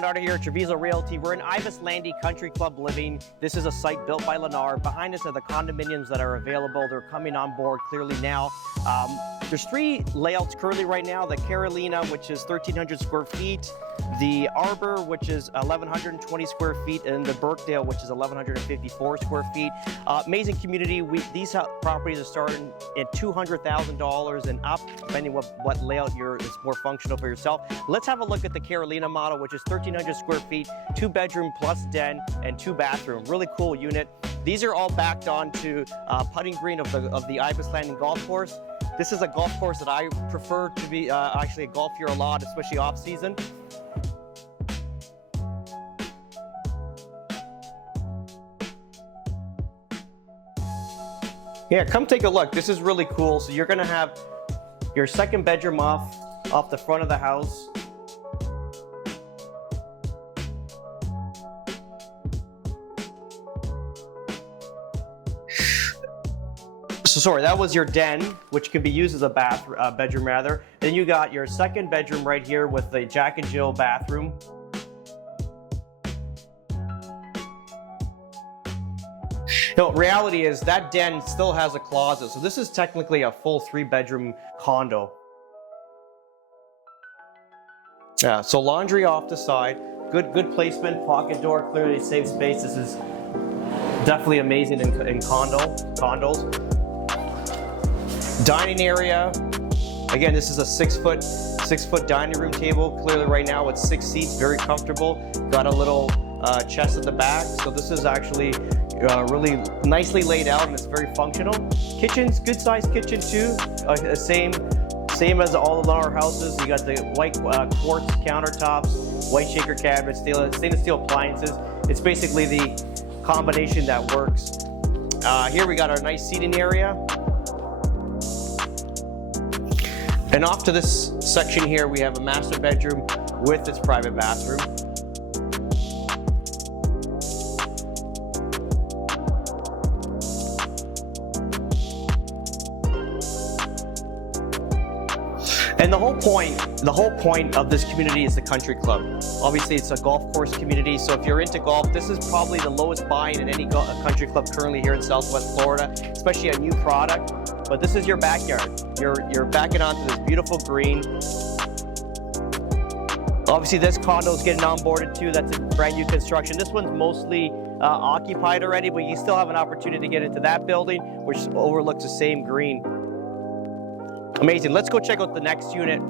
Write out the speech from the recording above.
Leonardo here at Treviso Realty. We're in Ibis Landing Country Club Living. This is a site built by Lennar. Behind us are the condominiums that are available. They're coming on board clearly now. There's three layouts currently right now. The Carolina, which is 1,300 square feet. The Arbor, which is 1,120 square feet. And the Birkdale, which is 1,154 square feet. Amazing community. These properties are starting at $200,000 and up, depending what layout is more functional for yourself. Let's have a look at the Carolina model, which is 1,300 square feet, 2-bedroom plus den, and 2-bathroom. Really cool unit. These are all backed onto putting green of the Ibis Landing Golf Course. This is a golf course that I prefer to be actually golf here a lot, especially off season. Yeah, come take a look. This is really cool. So you're gonna have your second bedroom off the front of the house. So sorry, that was your den, which can be used as a bedroom rather. Then you got your second bedroom right here with the Jack and Jill bathroom. No, reality is that den still has a closet, so this is technically a full 3-bedroom condo. Yeah, so laundry off the side, good placement, pocket door, clearly safe space. This is definitely amazing in condos. Dining area, again, this is a 6-foot dining room table. Clearly right now it's 6 seats, very comfortable. Got a little chest at the back, so this is actually really nicely laid out and it's very functional. Kitchen's good sized kitchen too, same as all of our houses. You got the white quartz countertops, white shaker cabinets, stainless steel appliances. It's basically the combination that works. Here we got our nice seating area. And off to this section here, we have a master bedroom with its private bathroom. And the whole point of this community is the country club. Obviously, it's a golf course community, so if you're into golf, this is probably the lowest buy-in in any country club currently here in Southwest Florida, especially a new product. But this is your backyard. You're backing onto this beautiful green. Obviously, this condo is getting onboarded too. That's a brand new construction. This one's mostly occupied already, but you still have an opportunity to get into that building, which overlooks the same green. Amazing. Let's go check out the next unit.